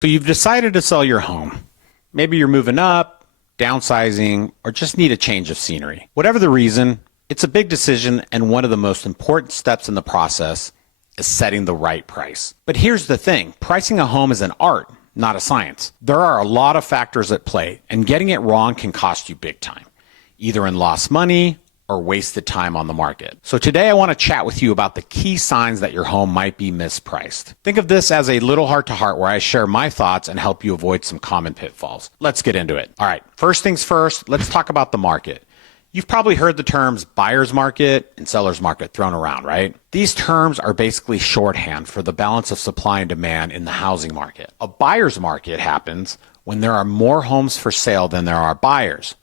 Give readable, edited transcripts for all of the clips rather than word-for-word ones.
So you've decided to sell your home. Maybe you're moving up, downsizing, or just need a change of scenery. Whatever the reason, it's a big decision, and one of the most important steps in the process is setting the right price. But here's the thing, pricing a home is an art, not a science. There are a lot of factors at play, and getting it wrong can cost you big time, either in lost money or wasted time on the market. So today I want to chat with you about the key signs that your home might be mispriced. Think of this as a little heart-to-heart where I share my thoughts and help you avoid some common pitfalls. Let's get into it. All right, first things first, let's talk about the market. You've probably heard the terms buyer's market and seller's market thrown around, right? These terms are basically shorthand for the balance of supply and demand in the housing market. A buyer's market happens when there are more homes for sale than there are buyers.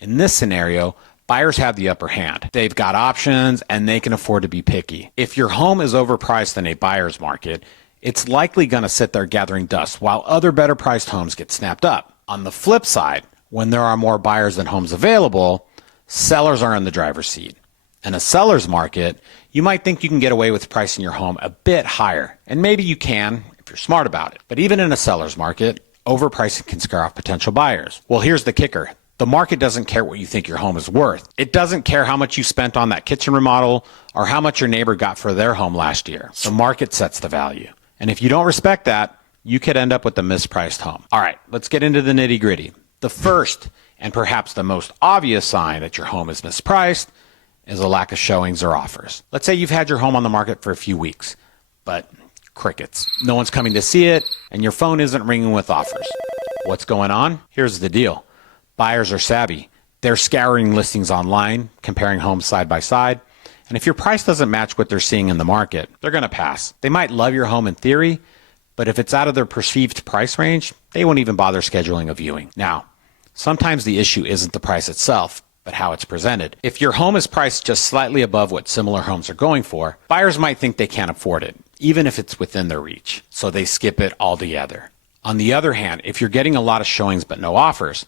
In this scenario, buyers have the upper hand. They've got options and they can afford to be picky. If your home is overpriced in a buyer's market, it's likely going to sit there gathering dust while other better priced homes get snapped up. On the flip side, when there are more buyers than homes available, sellers are in the driver's seat. In a seller's market, you might think you can get away with pricing your home a bit higher, and maybe you can if you're smart about it. But even in a seller's market, overpricing can scare off potential buyers. Well, here's the kicker. The market doesn't care what you think your home is worth. It doesn't care how much you spent on that kitchen remodel or how much your neighbor got for their home last year. The market sets the value. And if you don't respect that, you could end up with a mispriced home. All right, let's get into the nitty-gritty. The first and perhaps the most obvious sign that your home is mispriced is a lack of showings or offers. Let's say you've had your home on the market for a few weeks, but crickets. No one's coming to see it, and your phone isn't ringing with offers. What's going on? Here's the deal. Buyers are savvy. They're scouring listings online, comparing homes side by side. And if your price doesn't match what they're seeing in the market, they're going to pass. They might love your home in theory, but if it's out of their perceived price range, they won't even bother scheduling a viewing. Now, sometimes the issue isn't the price itself, but how it's presented. If your home is priced just slightly above what similar homes are going for, buyers might think they can't afford it, even if it's within their reach. So they skip it altogether. On the other hand, if you're getting a lot of showings but no offers,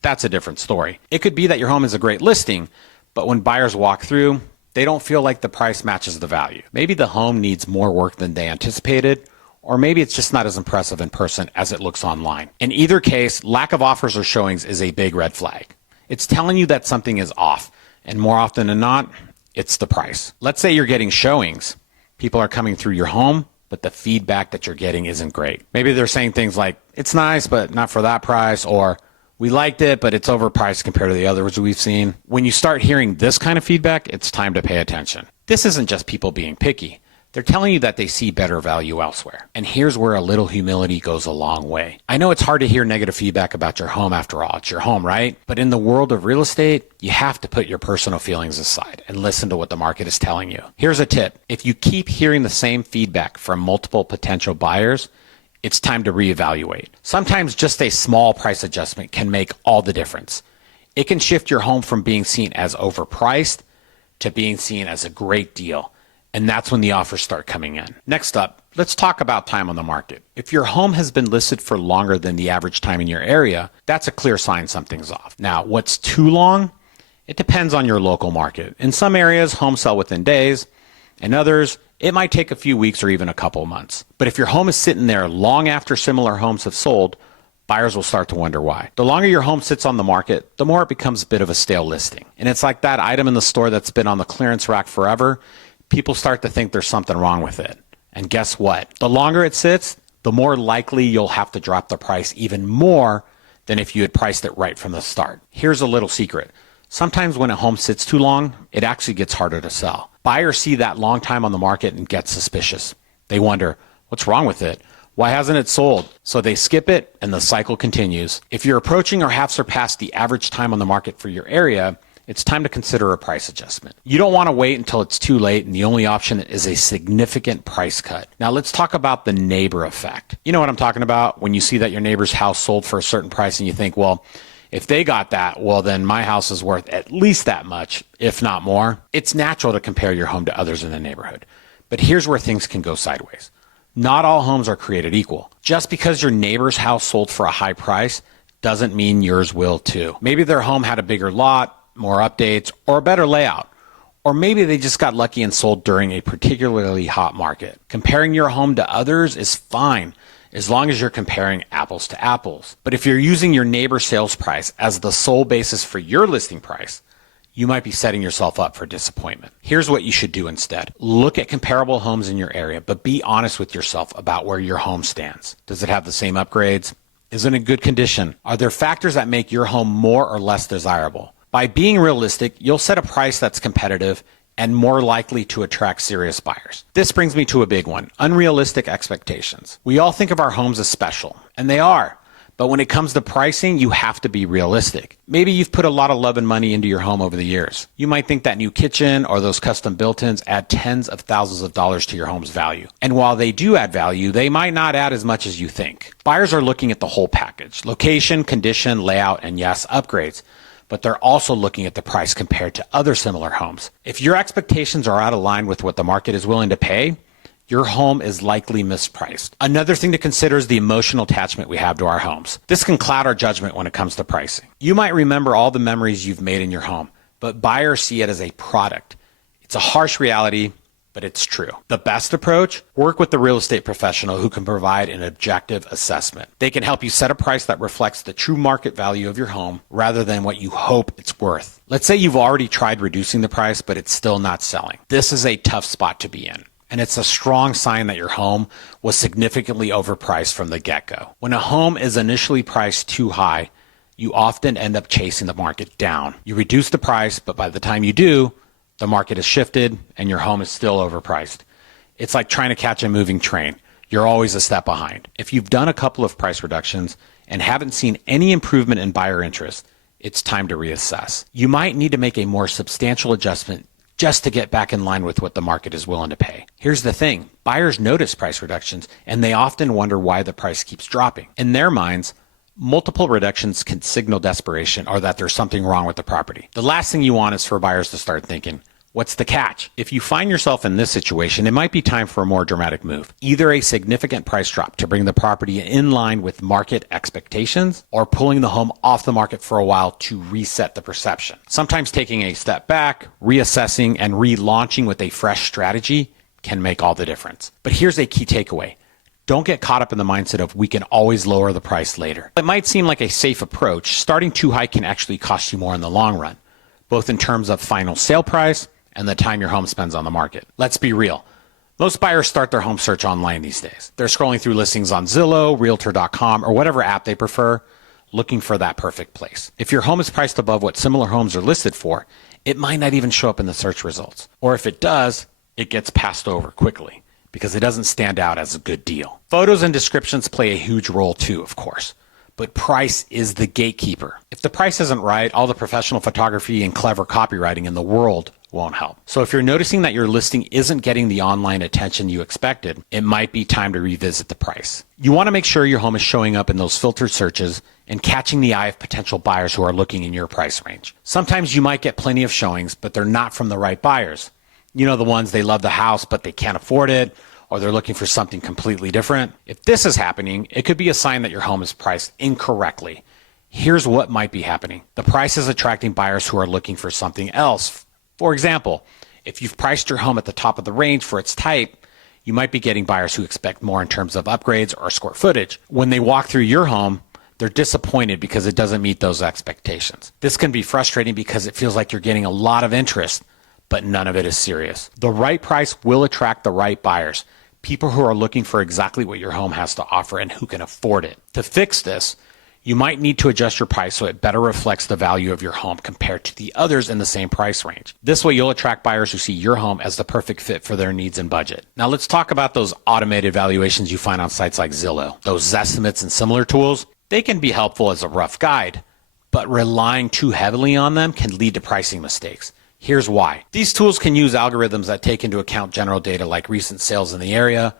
that's a different story. It could be that your home is a great listing, but when buyers walk through, they don't feel like the price matches the value. Maybe the home needs more work than they anticipated, or maybe it's just not as impressive in person as it looks online. In either case, lack of offers or showings is a big red flag. It's telling you that something is off, and more often than not, it's the price. Let's say you're getting showings. People are coming through your home, but the feedback that you're getting isn't great. Maybe they're saying things like, it's nice, but not for that price, or we liked it, but it's overpriced compared to the others we've seen. When you start hearing this kind of feedback, it's time to pay attention. This isn't just people being picky. They're telling you that they see better value elsewhere. And here's where a little humility goes a long way. I know it's hard to hear negative feedback about your home after all. It's your home, right? But in the world of real estate, you have to put your personal feelings aside and listen to what the market is telling you. Here's a tip. If you keep hearing the same feedback from multiple potential buyers, it's time to reevaluate. Sometimes just a small price adjustment can make all the difference. It can shift your home from being seen as overpriced to being seen as a great deal. And that's when the offers start coming in. Next up, let's talk about time on the market. If your home has been listed for longer than the average time in your area, that's a clear sign something's off. Now, what's too long? It depends on your local market. In some areas, homes sell within days. In others, it might take a few weeks or even a couple months. But if your home is sitting there long after similar homes have sold, buyers will start to wonder why. The longer your home sits on the market, the more it becomes a bit of a stale listing. And it's like that item in the store that's been on the clearance rack forever. People start to think there's something wrong with it. And guess what? The longer it sits, the more likely you'll have to drop the price even more than if you had priced it right from the start. Here's a little secret. Sometimes when a home sits too long, it actually gets harder to sell. Buyers see that long time on the market and get suspicious. They wonder, what's wrong with it? Why hasn't it sold? So they skip it and the cycle continues. If you're approaching or have surpassed the average time on the market for your area, it's time to consider a price adjustment. You don't want to wait until it's too late and the only option is a significant price cut. Now let's talk about the neighbor effect. You know what I'm talking about? When you see that your neighbor's house sold for a certain price and you think, well, if they got that, well, then my house is worth at least that much, if not more. It's natural to compare your home to others in the neighborhood. But here's where things can go sideways. Not all homes are created equal. Just because your neighbor's house sold for a high price doesn't mean yours will too. Maybe their home had a bigger lot, more updates, or a better layout. Or maybe they just got lucky and sold during a particularly hot market. Comparing your home to others is fine, as long as you're comparing apples to apples. But if you're using your neighbor's sales price as the sole basis for your listing price, you might be setting yourself up for disappointment. Here's what you should do instead. Look at comparable homes in your area, but be honest with yourself about where your home stands. Does it have the same upgrades? Is it in good condition? Are there factors that make your home more or less desirable? By being realistic, you'll set a price that's competitive and more likely to attract serious buyers. This brings me to a big one, unrealistic expectations. We all think of our homes as special, and they are. But when it comes to pricing, you have to be realistic. Maybe you've put a lot of love and money into your home over the years. You might think that new kitchen or those custom built-ins add tens of thousands of dollars to your home's value. And while they do add value, they might not add as much as you think. Buyers are looking at the whole package: location, condition, layout, and yes, upgrades. But they're also looking at the price compared to other similar homes. If your expectations are out of line with what the market is willing to pay, your home is likely mispriced. Another thing to consider is the emotional attachment we have to our homes. This can cloud our judgment when it comes to pricing. You might remember all the memories you've made in your home, but buyers see it as a product. It's a harsh reality, but it's true. The best approach? Work with the real estate professional who can provide an objective assessment. They can help you set a price that reflects the true market value of your home rather than what you hope it's worth. Let's say you've already tried reducing the price, but it's still not selling. This is a tough spot to be in. And it's a strong sign that your home was significantly overpriced from the get-go. When a home is initially priced too high, you often end up chasing the market down. You reduce the price, but by the time you do, the market has shifted and your home is still overpriced. It's like trying to catch a moving train. You're always a step behind. If you've done a couple of price reductions and haven't seen any improvement in buyer interest, it's time to reassess. You might need to make a more substantial adjustment just to get back in line with what the market is willing to pay. Here's the thing. Buyers notice price reductions, and they often wonder why the price keeps dropping. In their minds, multiple reductions can signal desperation or that there's something wrong with the property. The last thing you want is for buyers to start thinking, what's the catch? If you find yourself in this situation, it might be time for a more dramatic move. Either a significant price drop to bring the property in line with market expectations, or pulling the home off the market for a while to reset the perception. Sometimes taking a step back, reassessing, and relaunching with a fresh strategy can make all the difference. But here's a key takeaway. Don't get caught up in the mindset of we can always lower the price later. It might seem like a safe approach. Starting too high can actually cost you more in the long run, both in terms of final sale price and the time your home spends on the market. Let's be real. Most buyers start their home search online these days. They're scrolling through listings on Zillow, Realtor.com, or whatever app they prefer, looking for that perfect place. If your home is priced above what similar homes are listed for, it might not even show up in the search results. Or if it does, it gets passed over quickly because it doesn't stand out as a good deal. Photos and descriptions play a huge role too, of course. But price is the gatekeeper. If the price isn't right, all the professional photography and clever copywriting in the world won't help. So if you're noticing that your listing isn't getting the online attention you expected, it might be time to revisit the price. You want to make sure your home is showing up in those filtered searches and catching the eye of potential buyers who are looking in your price range. Sometimes you might get plenty of showings, but they're not from the right buyers. You know, the ones they love the house, but they can't afford it, or they're looking for something completely different. If this is happening, it could be a sign that your home is priced incorrectly. Here's what might be happening. The price is attracting buyers who are looking for something else. For example, if you've priced your home at the top of the range for its type, you might be getting buyers who expect more in terms of upgrades or square footage. When they walk through your home, they're disappointed because it doesn't meet those expectations. This can be frustrating because it feels like you're getting a lot of interest, but none of it is serious. The right price will attract the right buyers, people who are looking for exactly what your home has to offer and who can afford it. To fix this, you might need to adjust your price so it better reflects the value of your home compared to the others in the same price range. This way you'll attract buyers who see your home as the perfect fit for their needs and budget. Now let's talk about those automated valuations you find on sites like Zillow. Those estimates and similar tools, they can be helpful as a rough guide, but relying too heavily on them can lead to pricing mistakes. Here's why. These tools can use algorithms that take into account general data like recent sales in the area,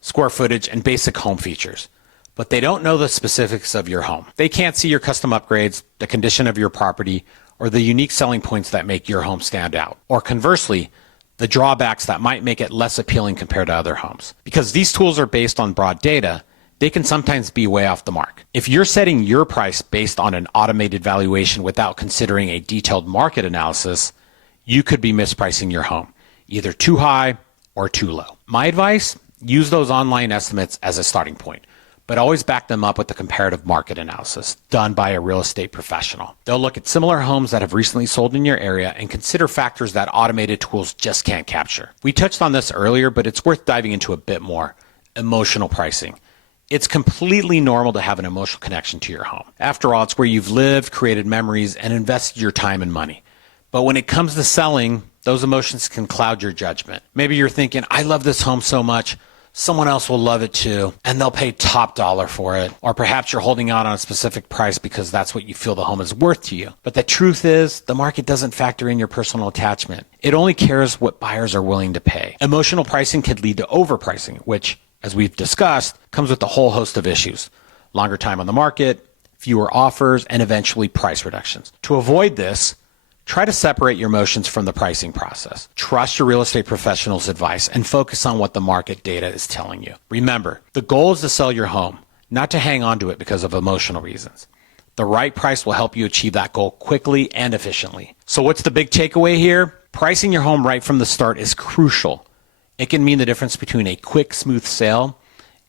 square footage, and basic home features. But they don't know the specifics of your home. They can't see your custom upgrades, the condition of your property, or the unique selling points that make your home stand out. Or conversely, the drawbacks that might make it less appealing compared to other homes. Because these tools are based on broad data, they can sometimes be way off the mark. If you're setting your price based on an automated valuation without considering a detailed market analysis, you could be mispricing your home, either too high or too low. My advice, use those online estimates as a starting point, but always back them up with a comparative market analysis done by a real estate professional. They'll look at similar homes that have recently sold in your area and consider factors that automated tools just can't capture. We touched on this earlier, but it's worth diving into a bit more. Emotional pricing. It's completely normal to have an emotional connection to your home. After all, it's where you've lived, created memories, and invested your time and money. But when it comes to selling, those emotions can cloud your judgment. Maybe you're thinking, I love this home so much, someone else will love it too, and they'll pay top dollar for it. Or perhaps you're holding out on a specific price because that's what you feel the home is worth to you. But the truth is, the market doesn't factor in your personal attachment. It only cares what buyers are willing to pay. Emotional pricing could lead to overpricing, which, as we've discussed, comes with a whole host of issues. Longer time on the market, fewer offers, and eventually price reductions. To avoid this, try to separate your emotions from the pricing process. Trust your real estate professional's advice and focus on what the market data is telling you. Remember, the goal is to sell your home, not to hang on to it because of emotional reasons. The right price will help you achieve that goal quickly and efficiently. So what's the big takeaway here? Pricing your home right from the start is crucial. It can mean the difference between a quick, smooth sale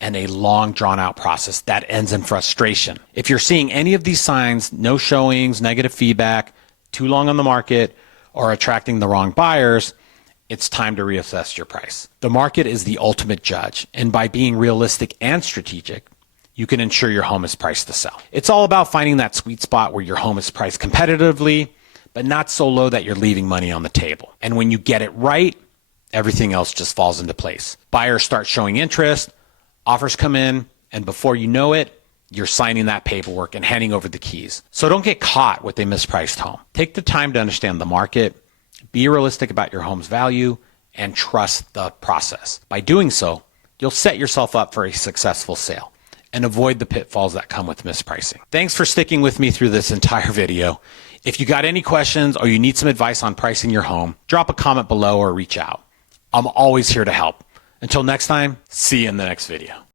and a long, drawn-out process that ends in frustration. If you're seeing any of these signs, no showings, negative feedback, too long on the market, or attracting the wrong buyers, it's time to reassess your price. The market is the ultimate judge, and by being realistic and strategic, you can ensure your home is priced to sell. It's all about finding that sweet spot where your home is priced competitively, but not so low that you're leaving money on the table. And when you get it right, everything else just falls into place. Buyers start showing interest, offers come in, and before you know it, you're signing that paperwork and handing over the keys. So don't get caught with a mispriced home. Take the time to understand the market, be realistic about your home's value, and trust the process. By doing so, you'll set yourself up for a successful sale and avoid the pitfalls that come with mispricing. Thanks for sticking with me through this entire video. If you got any questions or you need some advice on pricing your home, drop a comment below or reach out. I'm always here to help. Until next time, see you in the next video.